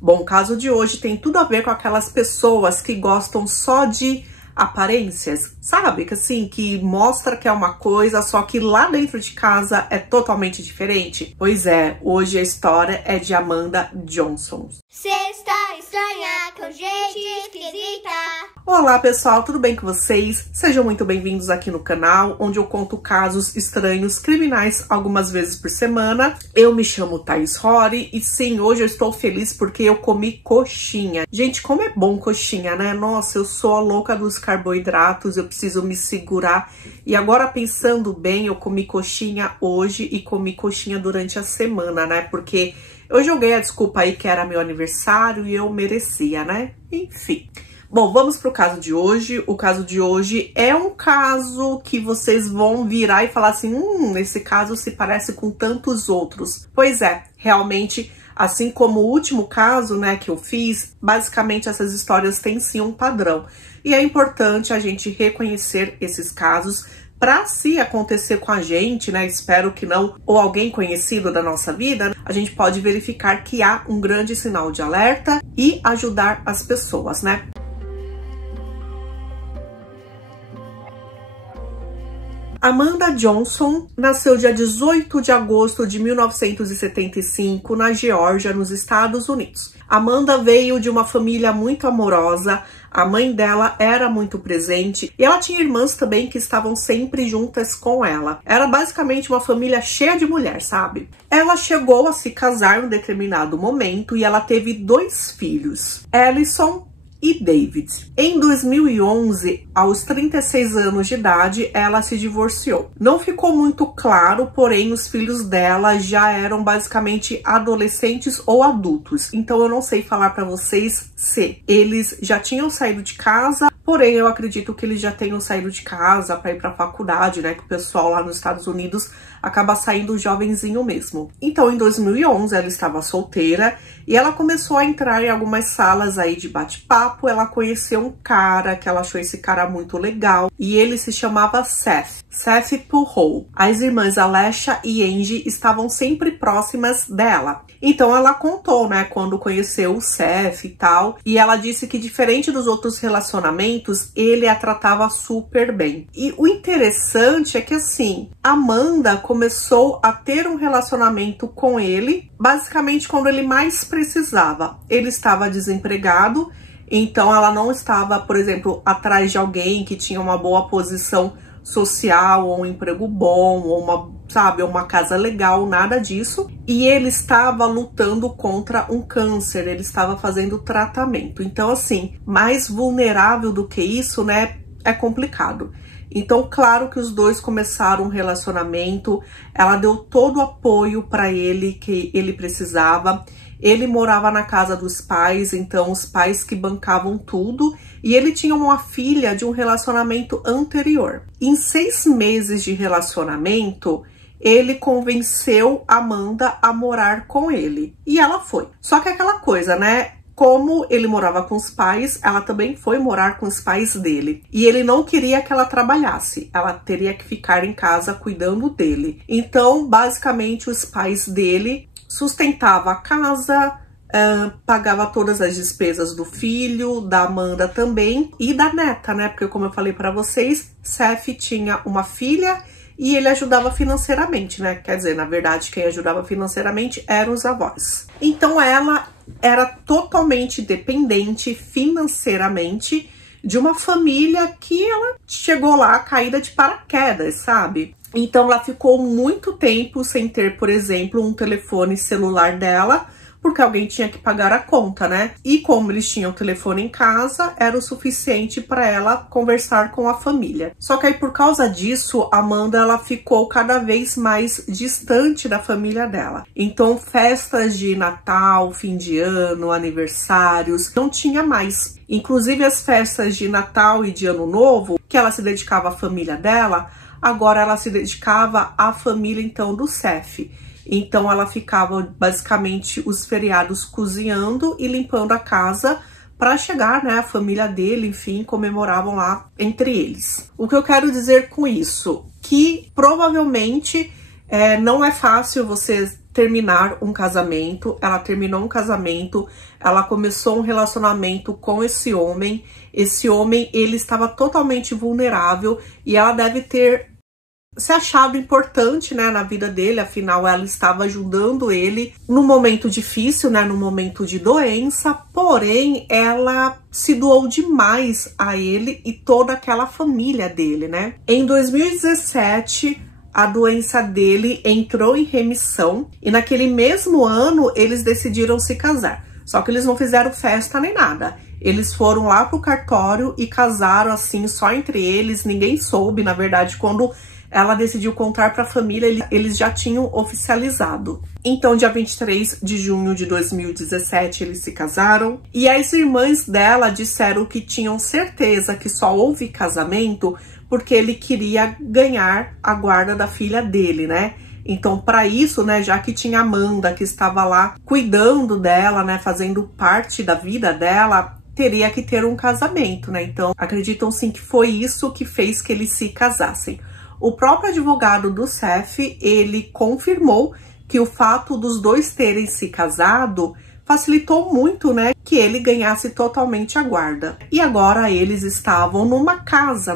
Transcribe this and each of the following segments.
Bom, o caso de hoje tem tudo a ver com aquelas pessoas que gostam só de aparências, sabe? Que assim, que mostra que é uma coisa, só que lá dentro de casa é totalmente diferente. Pois é, hoje a história é de Amanda Johnson. Cê está estranha com gente esquisita. Olá pessoal, tudo bem com vocês? Sejam muito bem-vindos aqui no canal, onde eu conto casos estranhos, criminais, algumas vezes por semana. Eu me chamo Thaís Rory e sim, hoje eu estou feliz porque eu comi coxinha. Gente, como é bom coxinha, né? Nossa, eu sou a louca dos carboidratos, eu preciso me segurar. E agora pensando bem, eu comi coxinha hoje e comi coxinha durante a semana, né? Porque eu joguei a desculpa aí que era meu aniversário e eu merecia, né? Enfim. Bom, vamos pro caso de hoje. O caso de hoje é um caso que vocês vão virar e falar assim, esse caso se parece com tantos outros. Pois é, realmente, assim como o último caso, né, que eu fiz, basicamente essas histórias têm sim um padrão. E é importante a gente reconhecer esses casos para se acontecer com a gente, né, espero que não, ou alguém conhecido da nossa vida, a gente pode verificar que há um grande sinal de alerta e ajudar as pessoas, né? Amanda Johnson nasceu dia 18 de agosto de 1975 na Geórgia, nos Estados Unidos. Amanda veio de uma família muito amorosa, a mãe dela era muito presente e ela tinha irmãs também que estavam sempre juntas com ela. Era basicamente uma família cheia de mulher, sabe? Ela chegou a se casar em um determinado momento e ela teve 2 filhos, Ellison e David. Em 2011, aos 36 anos de idade, ela se divorciou. Não ficou muito claro, porém os filhos dela já eram basicamente adolescentes ou adultos. Então eu não sei falar para vocês se eles já tinham saído de casa, porém eu acredito que eles já tenham saído de casa para ir para a faculdade, né? Que o pessoal lá nos Estados Unidos acaba saindo jovenzinho mesmo. Então em 2011 ela estava solteira e ela começou a entrar em algumas salas aí de bate-papo. Ela conheceu um cara que ela achou esse cara muito legal e ele se chamava Seth Purhole. As irmãs Alesha e Angie estavam sempre próximas dela. Então ela contou, né, quando conheceu o Seth e tal, e ela disse que diferente dos outros relacionamentos, ele a tratava super bem. E o interessante é que assim, Amanda começou a ter um relacionamento com ele, basicamente quando ele mais precisava. Ele estava desempregado, então ela não estava, por exemplo, atrás de alguém que tinha uma boa posição social, ou um emprego bom, ou uma casa legal, nada disso. E ele estava lutando contra um câncer, ele estava fazendo tratamento. Então, assim, mais vulnerável do que isso, né, é complicado. Então, claro que os dois começaram um relacionamento, ela deu todo o apoio para ele que ele precisava. Ele morava na casa dos pais, então os pais que bancavam tudo, e ele tinha uma filha de um relacionamento anterior. Em 6 meses de relacionamento, ele convenceu Amanda a morar com ele, e ela foi. Só que aquela coisa, né? Como ele morava com os pais, ela também foi morar com os pais dele. E ele não queria que ela trabalhasse, ela teria que ficar em casa cuidando dele. Então, basicamente, os pais dele sustentava a casa, pagava todas as despesas do filho, da Amanda também e da neta, né? Porque como eu falei para vocês, Seth tinha uma filha e ele ajudava financeiramente, né? Quer dizer, na verdade, quem ajudava financeiramente eram os avós. Então ela era totalmente dependente financeiramente de uma família que ela chegou lá caída de paraquedas, sabe? Então ela ficou muito tempo sem ter, por exemplo, um telefone celular dela, porque alguém tinha que pagar a conta, né? E como eles tinham o telefone em casa, era o suficiente para ela conversar com a família. Só que aí por causa disso, Amanda ela ficou cada vez mais distante da família dela. Então festas de Natal, fim de ano, aniversários, não tinha mais. Inclusive as festas de Natal e de Ano Novo, que ela se dedicava à família dela, agora ela se dedicava à família então do Seth. Então ela ficava basicamente os feriados cozinhando e limpando a casa para chegar, né, a família dele, enfim, comemoravam lá entre eles. O que eu quero dizer com isso? Que provavelmente não é fácil você terminar um casamento, ela terminou um casamento, ela começou um relacionamento com esse homem, ele estava totalmente vulnerável e ela deve ter se achado importante, né, na vida dele, afinal ela estava ajudando ele num momento difícil, né, num momento de doença, porém ela se doou demais a ele e toda aquela família dele, né. Em 2017, a doença dele entrou em remissão e naquele mesmo ano eles decidiram se casar. Só que eles não fizeram festa nem nada. Eles foram lá pro cartório e casaram assim, só entre eles, ninguém soube, na verdade, quando ela decidiu contar para a família, eles já tinham oficializado. Então, dia 23 de junho de 2017, eles se casaram. E as irmãs dela disseram que tinham certeza que só houve casamento porque ele queria ganhar a guarda da filha dele, né? Então, para isso, né, já que tinha Amanda que estava lá cuidando dela, né, fazendo parte da vida dela, teria que ter um casamento, né? Então, acreditam sim que foi isso que fez que eles se casassem. O próprio advogado do Seth, ele confirmou que o fato dos dois terem se casado facilitou muito, né, que ele ganhasse totalmente a guarda. E agora eles estavam numa casa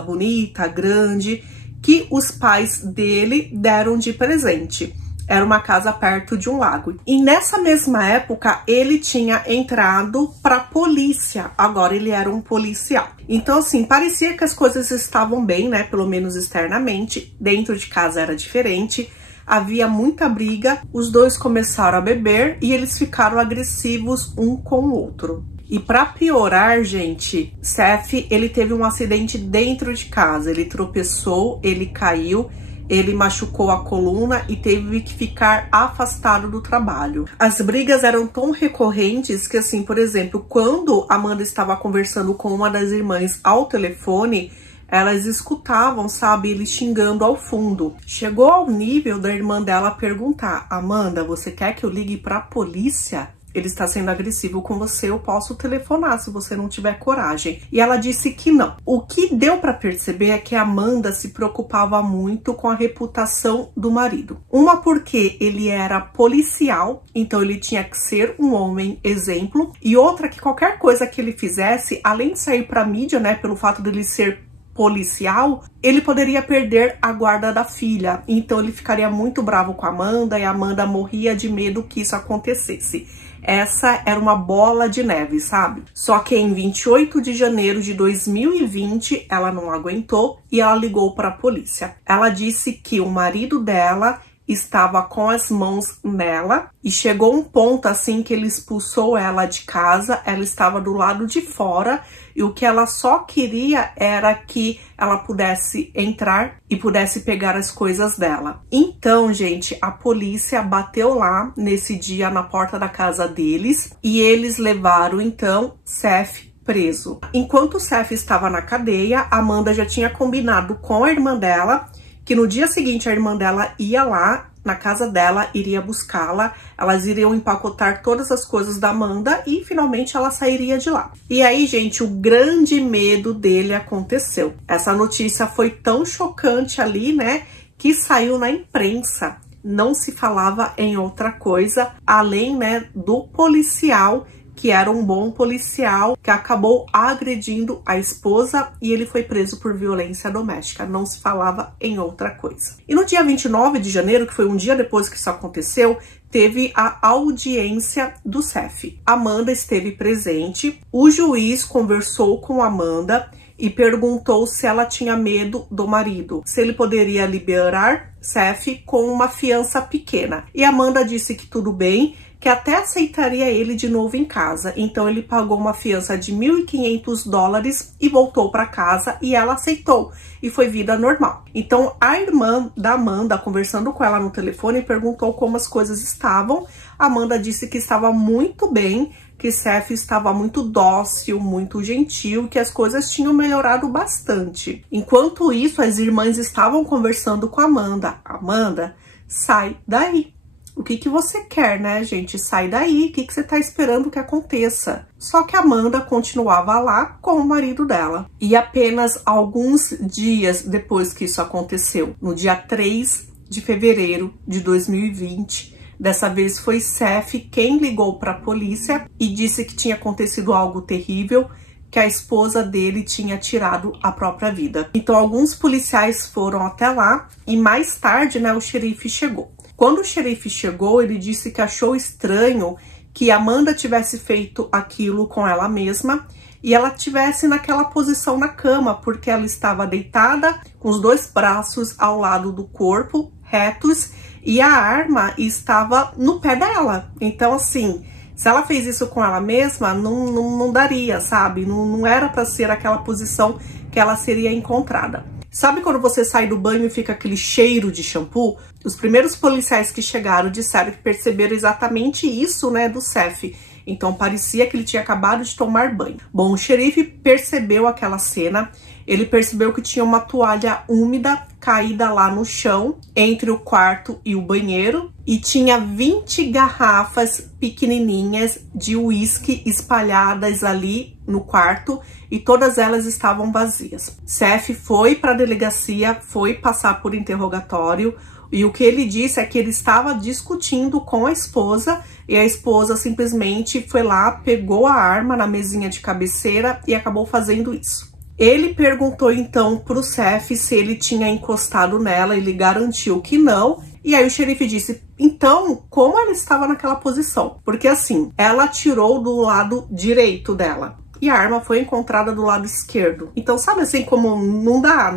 bonita, grande, que os pais dele deram de presente. Era uma casa perto de um lago. E nessa mesma época, ele tinha entrado para a polícia. Agora ele era um policial. Então, assim, parecia que as coisas estavam bem, né? Pelo menos externamente. Dentro de casa era diferente. Havia muita briga. Os dois começaram a beber e eles ficaram agressivos um com o outro. E para piorar, gente, Seth, ele teve um acidente dentro de casa. Ele tropeçou, ele caiu, ele machucou a coluna e teve que ficar afastado do trabalho. As brigas eram tão recorrentes que, assim, por exemplo, quando Amanda estava conversando com uma das irmãs ao telefone, elas escutavam, sabe, ele xingando ao fundo. Chegou ao nível da irmã dela perguntar: Amanda, você quer que eu ligue para a polícia? Ele está sendo agressivo com você, eu posso telefonar se você não tiver coragem. E ela disse que não. O que deu para perceber é que a Amanda se preocupava muito com a reputação do marido. Uma porque ele era policial, então ele tinha que ser um homem exemplo. E outra que qualquer coisa que ele fizesse, além de sair para mídia, né, pelo fato dele ser policial, ele poderia perder a guarda da filha. Então ele ficaria muito bravo com a Amanda e a Amanda morria de medo que isso acontecesse. Essa era uma bola de neve, sabe? Só que em 28 de janeiro de 2020, ela não aguentou e ela ligou para a polícia. Ela disse que o marido dela estava com as mãos nela e chegou um ponto assim que ele expulsou ela de casa, ela estava do lado de fora e o que ela só queria era que ela pudesse entrar e pudesse pegar as coisas dela. Então, gente, a polícia bateu lá nesse dia na porta da casa deles e eles levaram então Seth preso. Enquanto Seth estava na cadeia, Amanda já tinha combinado com a irmã dela que no dia seguinte a irmã dela ia lá na casa dela, iria buscá-la, elas iriam empacotar todas as coisas da Amanda e finalmente ela sairia de lá. E aí, gente, o grande medo dele aconteceu. Essa notícia foi tão chocante ali, né, que saiu na imprensa. Não se falava em outra coisa, além, né, do policial, que era um bom policial, que acabou agredindo a esposa e ele foi preso por violência doméstica. Não se falava em outra coisa. E no dia 29 de janeiro, que foi um dia depois que isso aconteceu, teve a audiência do Seth. Amanda esteve presente, o juiz conversou com Amanda e perguntou se ela tinha medo do marido, se ele poderia liberar Seth com uma fiança pequena. E Amanda disse que tudo bem, que até aceitaria ele de novo em casa. Então ele pagou uma fiança de $1.500 e voltou para casa e ela aceitou. E foi vida normal. Então a irmã da Amanda, conversando com ela no telefone, perguntou como as coisas estavam. A Amanda disse que estava muito bem, que Seth estava muito dócil, muito gentil, que as coisas tinham melhorado bastante. Enquanto isso, as irmãs estavam conversando com a Amanda. Amanda, sai daí. O que você quer, né, gente? Sai daí, o que você tá esperando que aconteça? Só que a Amanda continuava lá com o marido dela. E apenas alguns dias depois que isso aconteceu, no dia 3 de fevereiro de 2020, Dessa vez foi Seth quem ligou para a polícia e disse que tinha acontecido algo terrível, que a esposa dele tinha tirado a própria vida. Então alguns policiais foram até lá e mais tarde, né, o xerife chegou. Quando o xerife chegou, ele disse que achou estranho que Amanda tivesse feito aquilo com ela mesma e ela tivesse naquela posição na cama, porque ela estava deitada com os dois braços ao lado do corpo, retos, e a arma estava no pé dela. Então, assim, se ela fez isso com ela mesma, não daria, sabe? Não era para ser aquela posição que ela seria encontrada. Sabe quando você sai do banho e fica aquele cheiro de shampoo? Os primeiros policiais que chegaram disseram que perceberam exatamente isso, né, do Seth. Então parecia que ele tinha acabado de tomar banho. Bom, o xerife percebeu aquela cena. Ele percebeu que tinha uma toalha úmida caída lá no chão, entre o quarto e o banheiro. E tinha 20 garrafas pequenininhas de uísque espalhadas ali no quarto. E todas elas estavam vazias. Seth foi para a delegacia, foi passar por interrogatório. E o que ele disse é que ele estava discutindo com a esposa e a esposa simplesmente foi lá, pegou a arma na mesinha de cabeceira e acabou fazendo isso. Ele perguntou então para o Seth se ele tinha encostado nela, ele garantiu que não. E aí o xerife disse, então, como ela estava naquela posição? Porque assim, ela atirou do lado direito dela. E a arma foi encontrada do lado esquerdo. Então, sabe assim, como não dá,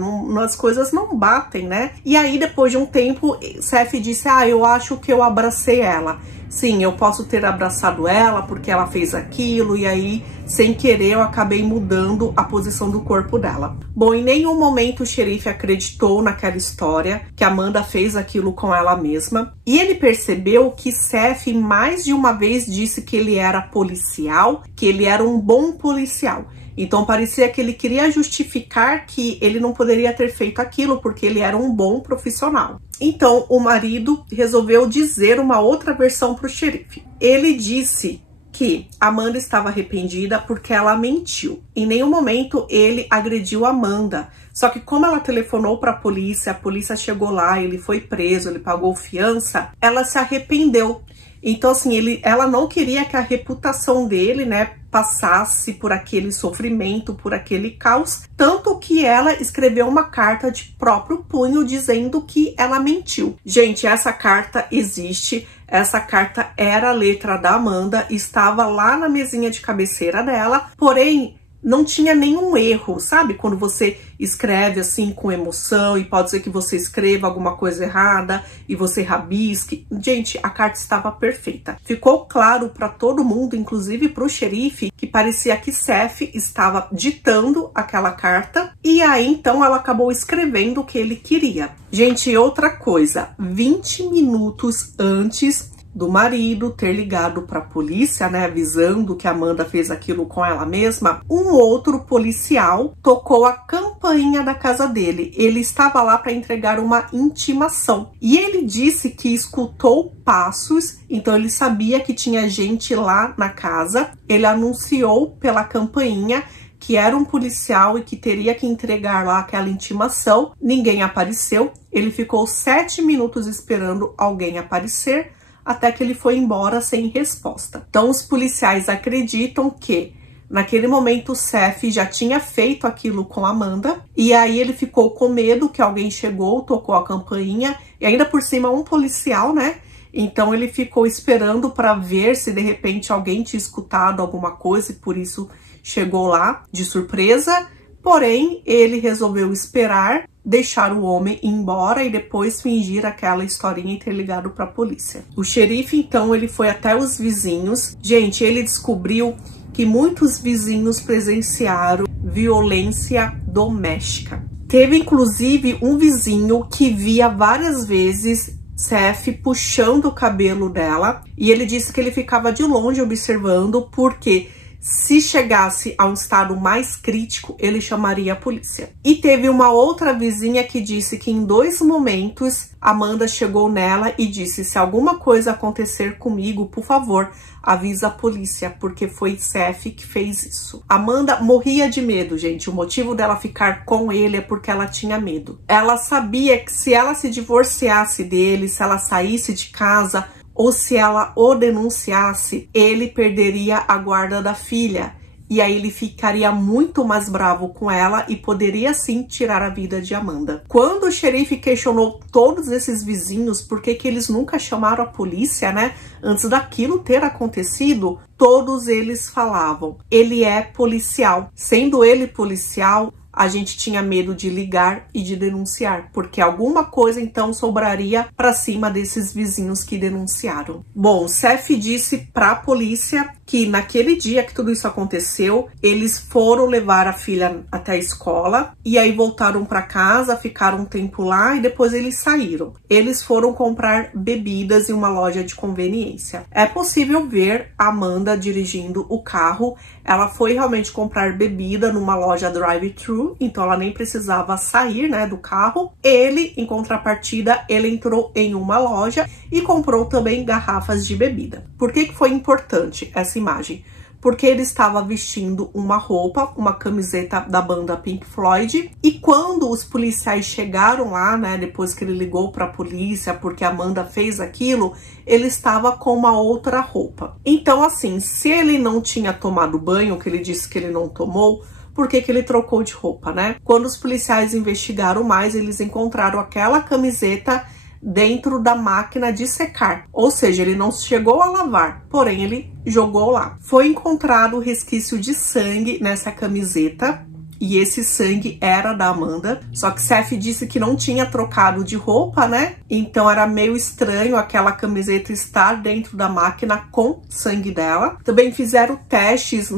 as coisas não batem, né? E aí, depois de um tempo, Seth disse, eu acho que eu abracei ela. Sim, eu posso ter abraçado ela porque ela fez aquilo e aí, sem querer, eu acabei mudando a posição do corpo dela. Bom, em nenhum momento o xerife acreditou naquela história, que Amanda fez aquilo com ela mesma. E ele percebeu que Seth mais de uma vez disse que ele era policial, que ele era um bom policial. Então parecia que ele queria justificar que ele não poderia ter feito aquilo porque ele era um bom profissional. Então o marido resolveu dizer uma outra versão para o xerife. Ele disse que Amanda estava arrependida porque ela mentiu. Em nenhum momento ele agrediu Amanda. Só que como ela telefonou para a polícia chegou lá, ele foi preso, ele pagou fiança, ela se arrependeu. Então, assim, ela não queria que a reputação dele, né, passasse por aquele sofrimento, por aquele caos, tanto que ela escreveu uma carta de próprio punho dizendo que ela mentiu. Gente, essa carta existe, essa carta era a letra da Amanda, estava lá na mesinha de cabeceira dela, porém, não tinha nenhum erro, sabe? Quando você escreve assim com emoção e pode ser que você escreva alguma coisa errada e você rabisque. Gente, a carta estava perfeita. Ficou claro para todo mundo, inclusive para o xerife, que parecia que Seth estava ditando aquela carta e aí então ela acabou escrevendo o que ele queria. Gente, outra coisa, 20 minutos antes do marido ter ligado para a polícia, né, avisando que Amanda fez aquilo com ela mesma, um outro policial tocou a campainha da casa dele. Ele estava lá para entregar uma intimação. E ele disse que escutou passos, então ele sabia que tinha gente lá na casa. Ele anunciou pela campainha que era um policial e que teria que entregar lá aquela intimação. Ninguém apareceu. Ele ficou 7 minutos esperando alguém aparecer, até que ele foi embora sem resposta. Então, os policiais acreditam que, naquele momento, o Seth já tinha feito aquilo com Amanda, e aí ele ficou com medo que alguém chegou, tocou a campainha, e ainda por cima um policial, né? Então, ele ficou esperando para ver se, de repente, alguém tinha escutado alguma coisa, e por isso chegou lá de surpresa. Porém, ele resolveu esperar, deixar o homem ir embora e depois fingir aquela historinha e ter ligado para a polícia. O xerife, então, ele foi até os vizinhos. Gente, ele descobriu que muitos vizinhos presenciaram violência doméstica. Teve, inclusive, um vizinho que via várias vezes Seth puxando o cabelo dela e ele disse que ele ficava de longe observando porque se chegasse a um estado mais crítico, ele chamaria a polícia. E teve uma outra vizinha que disse que em 2 momentos, Amanda chegou nela e disse, se alguma coisa acontecer comigo, por favor, avisa a polícia, porque foi Seth que fez isso. Amanda morria de medo, gente. O motivo dela ficar com ele é porque ela tinha medo. Ela sabia que se ela se divorciasse dele, se ela saísse de casa, ou se ela o denunciasse, ele perderia a guarda da filha. E aí ele ficaria muito mais bravo com ela e poderia sim tirar a vida de Amanda. Quando o xerife questionou todos esses vizinhos por que eles nunca chamaram a polícia, né, antes daquilo ter acontecido, todos eles falavam: ele é policial. Sendo ele policial, a gente tinha medo de ligar e de denunciar, porque alguma coisa então sobraria para cima desses vizinhos que denunciaram. Bom, Seth disse para a polícia que naquele dia que tudo isso aconteceu, eles foram levar a filha até a escola e aí voltaram para casa, ficaram um tempo lá e depois eles saíram. Eles foram comprar bebidas em uma loja de conveniência. É possível ver a Amanda dirigindo o carro. Ela foi realmente comprar bebida numa loja drive-thru, então ela nem precisava sair, né, do carro. Ele, em contrapartida, ele entrou em uma loja e comprou também garrafas de bebida. Por que foi importante essa imagem? Porque ele estava vestindo uma roupa, uma camiseta da banda Pink Floyd, e quando os policiais chegaram lá, né, depois que ele ligou para a polícia porque a Amanda fez aquilo, ele estava com uma outra roupa. Então, assim, se ele não tinha tomado banho, que ele disse que ele não tomou, por que ele trocou de roupa, né? Quando os policiais investigaram mais, eles encontraram aquela camiseta dentro da máquina de secar, ou seja, ele não chegou a lavar, porém ele jogou lá. Foi encontrado resquício de sangue nessa camiseta e esse sangue era da Amanda, só que Seth disse que não tinha trocado de roupa, né? Então era meio estranho aquela camiseta estar dentro da máquina com sangue dela. Também fizeram testes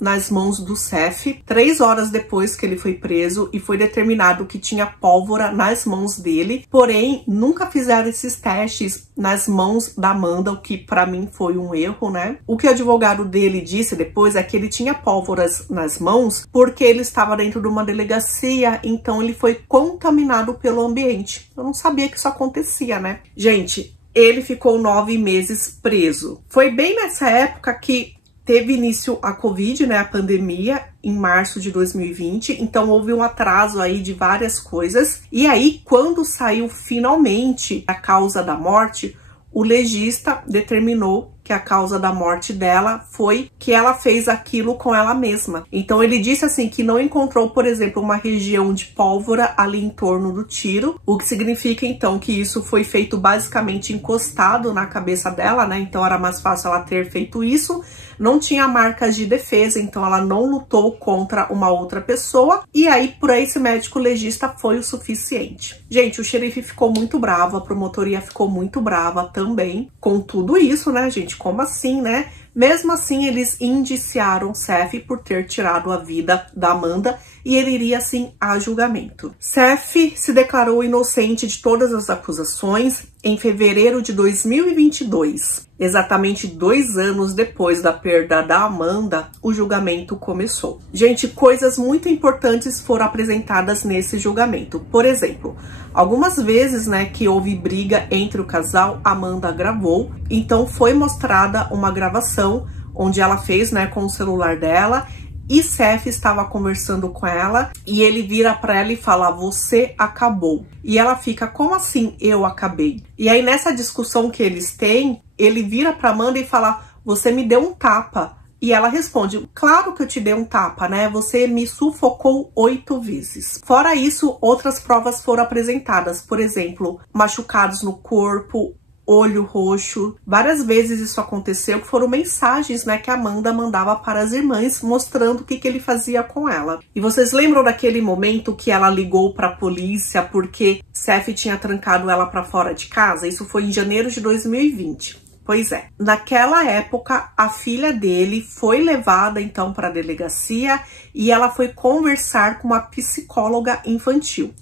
nas mãos do Seth 3 horas depois que ele foi preso e foi determinado que tinha pólvora nas mãos dele, porém nunca fizeram esses testes nas mãos da Amanda, o que pra mim foi um erro, né? O que o advogado dele disse depois é que ele tinha pólvoras nas mãos porque ele estava dentro de uma delegacia, então ele foi contaminado pelo ambiente. Eu não sabia que isso acontecia, né? Gente, ele ficou 9 meses preso. Foi bem nessa época que teve início a Covid, né, a pandemia, em março de 2020, então houve um atraso aí de várias coisas. E aí, quando saiu finalmente a causa da morte, o legista determinou que a causa da morte dela foi que ela fez aquilo com ela mesma. Então ele disse assim que não encontrou, por exemplo, uma região de pólvora ali em torno do tiro, o que significa então que isso foi feito basicamente encostado na cabeça dela, né? Então era mais fácil ela ter feito isso. Não tinha marcas de defesa, então ela não lutou contra uma outra pessoa. E aí, por aí, esse médico legista foi o suficiente. Gente, o xerife ficou muito bravo, a promotoria ficou muito brava também com tudo isso, né, gente? Como assim, né? Mesmo assim, eles indiciaram Seth por ter tirado a vida da Amanda e ele iria, sim, a julgamento. Seth se declarou inocente de todas as acusações em fevereiro de 2022. Exatamente 2 anos depois da perda da Amanda, o julgamento começou. Gente, coisas muito importantes foram apresentadas nesse julgamento. Por exemplo, algumas vezes, né, que houve briga entre o casal, Amanda gravou, então foi mostrada uma gravação onde ela fez, né, com o celular dela, e Seth estava conversando com ela e ele vira para ela e fala: "Você acabou". E ela fica: "Como assim eu acabei?". E aí nessa discussão que eles têm, ele vira para Amanda e fala: "Você me deu um tapa". E ela responde: "Claro que eu te dei um tapa, né? Você me sufocou 8 vezes". Fora isso, outras provas foram apresentadas, por exemplo, machucados no corpo, olho roxo. Várias vezes isso aconteceu, que foram mensagens, né, que a Amanda mandava para as irmãs, mostrando o que ele fazia com ela. E vocês lembram daquele momento que ela ligou para a polícia porque Seth tinha trancado ela para fora de casa? Isso foi em janeiro de 2020. Pois é, naquela época a filha dele foi levada então para a delegacia e ela foi conversar com uma psicóloga infantil.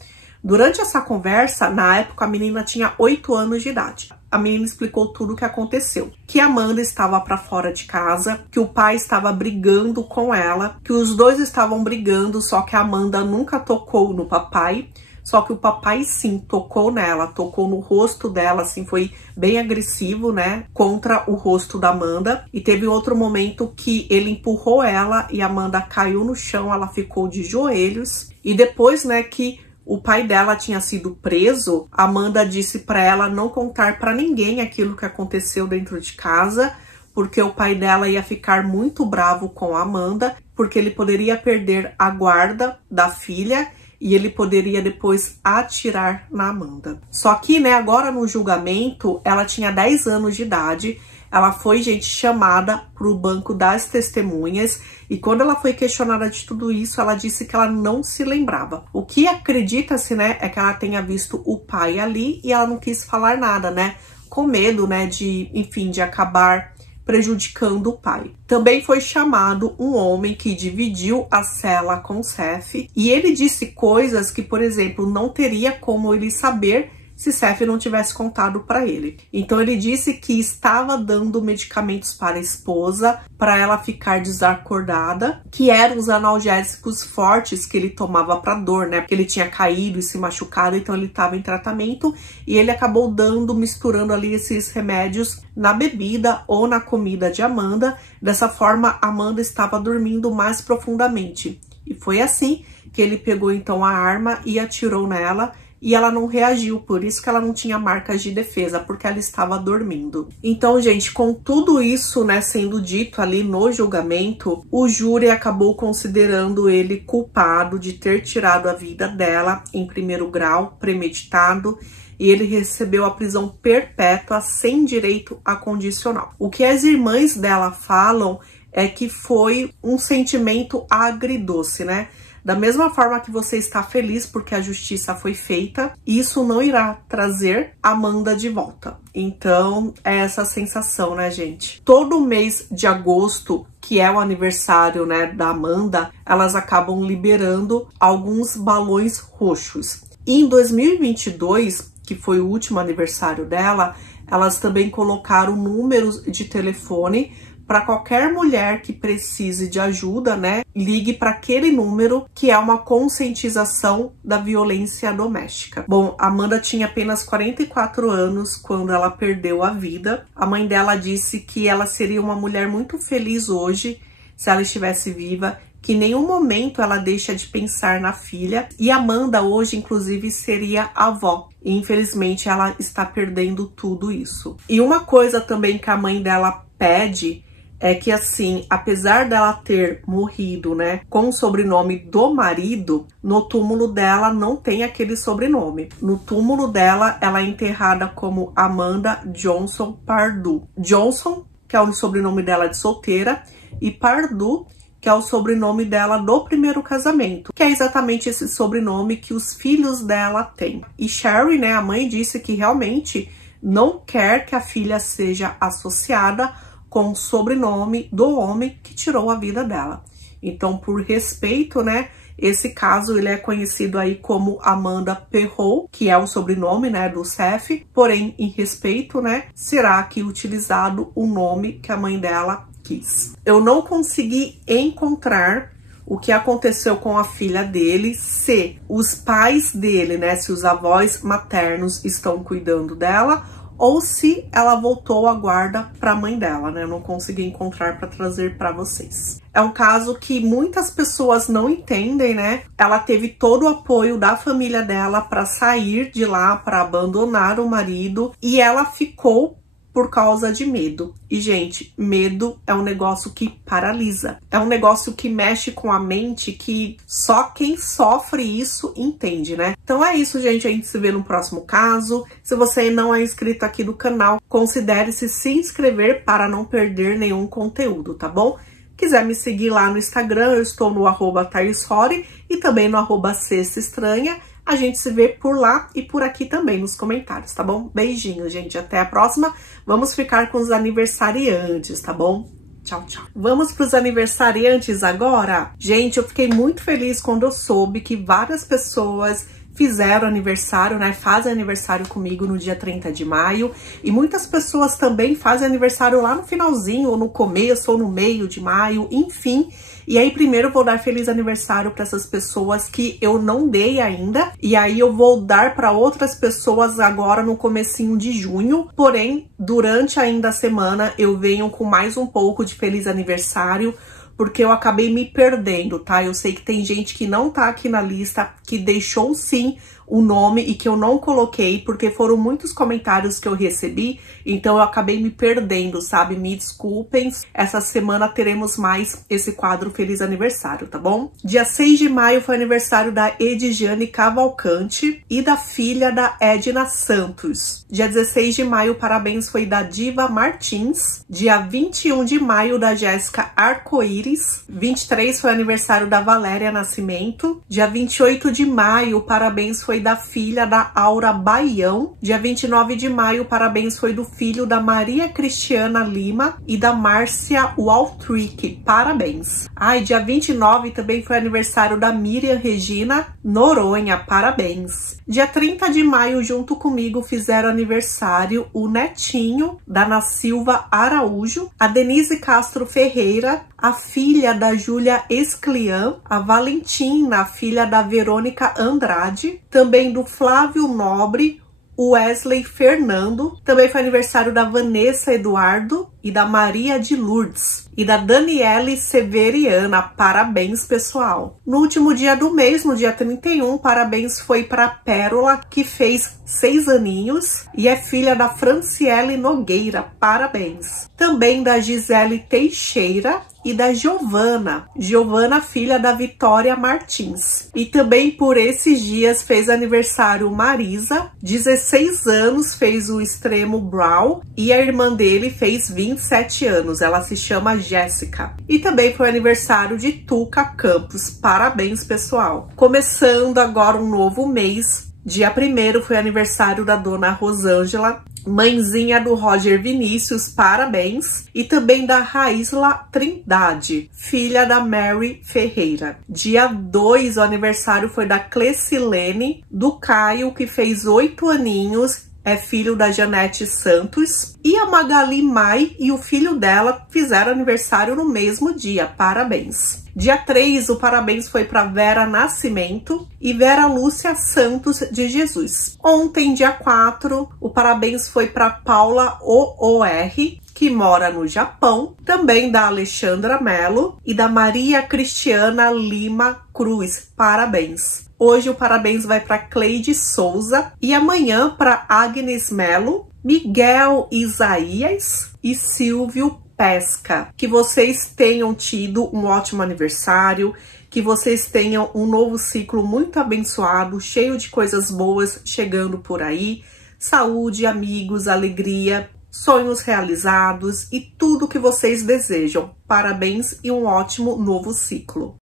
Durante essa conversa, na época a menina tinha 8 anos de idade. A menina explicou tudo o que aconteceu. Que a Amanda estava para fora de casa, que o pai estava brigando com ela, que os dois estavam brigando, só que a Amanda nunca tocou no papai. Só que o papai sim tocou nela, tocou no rosto dela, assim, foi bem agressivo, né, contra o rosto da Amanda. E teve outro momento que ele empurrou ela e a Amanda caiu no chão, ela ficou de joelhos. E depois, né, que o pai dela tinha sido preso, Amanda disse para ela não contar para ninguém aquilo que aconteceu dentro de casa, porque o pai dela ia ficar muito bravo com a Amanda, porque ele poderia perder a guarda da filha e ele poderia depois atirar na Amanda. Só que, né, agora no julgamento, ela tinha 10 anos de idade, ela foi, gente, chamada para o banco das testemunhas e quando ela foi questionada de tudo isso, ela disse que ela não se lembrava. O que acredita-se, né, é que ela tenha visto o pai ali e ela não quis falar nada, né, com medo, né, de, enfim, de acabar prejudicando o pai. Também foi chamado um homem que dividiu a cela com o Seth e ele disse coisas que, por exemplo, não teria como ele saber se Seth não tivesse contado para ele. Então ele disse que estava dando medicamentos para a esposa para ela ficar desacordada, que eram os analgésicos fortes que ele tomava para dor, né? Porque ele tinha caído e se machucado, então ele estava em tratamento e ele acabou misturando ali esses remédios na bebida ou na comida de Amanda. Dessa forma, Amanda estava dormindo mais profundamente. E foi assim que ele pegou então a arma e atirou nela. E ela não reagiu, por isso que ela não tinha marcas de defesa, porque ela estava dormindo. Então, gente, com tudo isso, né, sendo dito ali no julgamento, o júri acabou considerando ele culpado de ter tirado a vida dela em primeiro grau, premeditado, e ele recebeu a prisão perpétua sem direito a condicional. O que as irmãs dela falam é que foi um sentimento agridoce, né? Da mesma forma que você está feliz porque a justiça foi feita, isso não irá trazer Amanda de volta. Então, é essa sensação, né, gente? Todo mês de agosto, que é o aniversário, né, da Amanda, elas acabam liberando alguns balões roxos. E em 2022, que foi o último aniversário dela, elas também colocaram números de telefone para qualquer mulher que precise de ajuda, né, ligue para aquele número, que é uma conscientização da violência doméstica. Bom, Amanda tinha apenas 44 anos quando ela perdeu a vida. A mãe dela disse que ela seria uma mulher muito feliz hoje se ela estivesse viva, que em nenhum momento ela deixa de pensar na filha. E Amanda hoje, inclusive, seria avó. E infelizmente ela está perdendo tudo isso. E uma coisa também que a mãe dela pede é que, assim, apesar dela ter morrido, né, com o sobrenome do marido, no túmulo dela não tem aquele sobrenome. No túmulo dela, ela é enterrada como Amanda Johnson Pardue. Johnson, que é o sobrenome dela de solteira, e Pardue, que é o sobrenome dela do primeiro casamento, que é exatamente esse sobrenome que os filhos dela têm. E Sherry, né, a mãe, disse que realmente não quer que a filha seja associada com o sobrenome do homem que tirou a vida dela. Então, por respeito, né, esse caso ele é conhecido aí como Amanda Perrault, que é o sobrenome, né, do Seth, porém, em respeito, né, será aqui utilizado o nome que a mãe dela quis. Eu não consegui encontrar o que aconteceu com a filha dele, se os pais dele, né, se os avós maternos estão cuidando dela, ou se ela voltou a guarda para a mãe dela, né? Eu não consegui encontrar para trazer para vocês. É um caso que muitas pessoas não entendem, né? Ela teve todo o apoio da família dela para sair de lá, para abandonar o marido, e ela ficou por causa de medo. E, gente, medo é um negócio que paralisa. É um negócio que mexe com a mente, que só quem sofre isso entende, né? Então é isso, gente. A gente se vê no próximo caso. Se você não é inscrito aqui no canal, considere se inscrever para não perder nenhum conteúdo, tá bom? Quiser me seguir lá no Instagram, eu estou no @ThaisRory e também no @SextaEstranha. A gente se vê por lá e por aqui também nos comentários, tá bom? Beijinho, gente. Até a próxima. Vamos ficar com os aniversariantes, tá bom? Tchau, tchau. Vamos para os aniversariantes agora? Gente, eu fiquei muito feliz quando eu soube que várias pessoas fizeram aniversário, né? Fazem aniversário comigo no dia 30 de maio. E muitas pessoas também fazem aniversário lá no finalzinho, ou no começo, ou no meio de maio, enfim. E aí, primeiro eu vou dar feliz aniversário para essas pessoas que eu não dei ainda. E aí eu vou dar para outras pessoas agora no comecinho de junho. Porém, durante ainda a semana, eu venho com mais um pouco de feliz aniversário, porque eu acabei me perdendo, tá? Eu sei que tem gente que não tá aqui na lista, que deixou sim o nome e que eu não coloquei, porque foram muitos comentários que eu recebi, então eu acabei me perdendo, sabe? Me desculpem. Essa semana teremos mais esse quadro Feliz Aniversário, tá bom? Dia 6 de maio foi aniversário da Edjane Cavalcante e da filha da Edna Santos. Dia 16 de maio, parabéns foi da Diva Martins. Dia 21 de maio, da Jéssica Arco-Íris. 23 foi aniversário da Valéria Nascimento. Dia 28 de maio, parabéns foi da filha da Aura Baião. Dia 29 de maio, parabéns foi do filho da Maria Cristiana Lima e da Márcia Waltrick. Parabéns. Ai, dia 29 também foi aniversário da Miriam Regina Noronha. Parabéns. Dia 30 de maio, junto comigo, fizeram aniversário o netinho da Ana Silva Araújo, a Denise Castro Ferreira, a filha da Júlia Esclian, a Valentina, a filha da Verônica Andrade, também do Flávio Nobre, o Wesley Fernando, também foi aniversário da Vanessa Eduardo e da Maria de Lourdes e da Daniele Severiana. Parabéns, pessoal. No último dia do mês, no dia 31, parabéns foi para Pérola, que fez 6 aninhos e é filha da Franciele Nogueira. Parabéns. Também da Gisele Teixeira e da Giovana, filha da Vitória Martins. E também por esses dias fez aniversário Marisa, 16 anos, fez o extremo Brown, e a irmã dele fez 27 anos, ela se chama Jéssica. E também foi aniversário de Tuca Campos. Parabéns, pessoal. Começando agora um novo mês, dia 1º foi aniversário da dona Rosângela, mãezinha do Roger Vinícius, parabéns. E também da Raísla Trindade, filha da Mary Ferreira. Dia 2, o aniversário foi da Clecilene, do Caio, que fez 8 aninhos, é filho da Janete Santos. E a Magali Mai e o filho dela fizeram aniversário no mesmo dia, parabéns. Dia 3, o parabéns foi para Vera Nascimento e Vera Lúcia Santos de Jesus. Ontem, dia 4, o parabéns foi para Paula OOR, que mora no Japão, também da Alexandra Mello e da Maria Cristiana Lima Cruz. Parabéns. Hoje o parabéns vai para Cleide Souza e amanhã para Agnes Mello, Miguel Isaías e Silvio Pesca. Que vocês tenham tido um ótimo aniversário, que vocês tenham um novo ciclo muito abençoado, cheio de coisas boas chegando por aí. Saúde, amigos, alegria, sonhos realizados e tudo que vocês desejam. Parabéns e um ótimo novo ciclo.